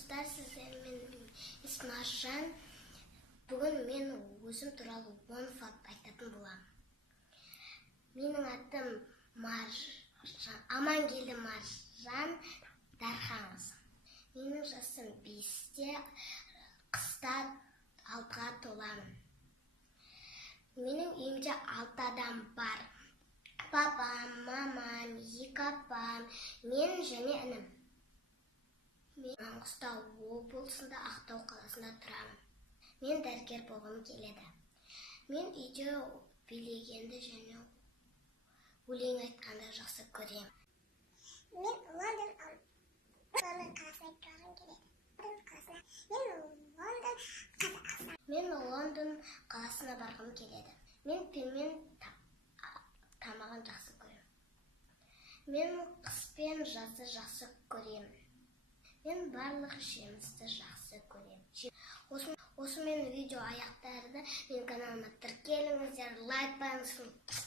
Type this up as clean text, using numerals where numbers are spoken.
достар, сіздермен Исмаржан. Бүгін мен өзім туралы 10 факт айтатын боламын. Менің атым Амангелді Маржан Дарханқызы. Менің жасым 5-те, қыста 6-ға толамын. Менің үйімде 6 адам бар. Папам, мамам, 2 апам, мен және інім. Мен Маңғыстау облысында Ақтау қаласында тұрамын. Мен дәрігер болғым келеді. Мен үйде билегенді және өлең айтқанды жақсы көремін. Мен Лондон қаласына тұрғым келеді. Мен Лондон қаласына барғым келеді. Мен пенмен тамағын жақсы көремін. Мен қыс пен жазды жақсы көремін. Мен барлық жемісті жақсы көремін. Осымен видео аяқтарды. Мен каналыма тіркеліңіздер, лайк басыңыздар.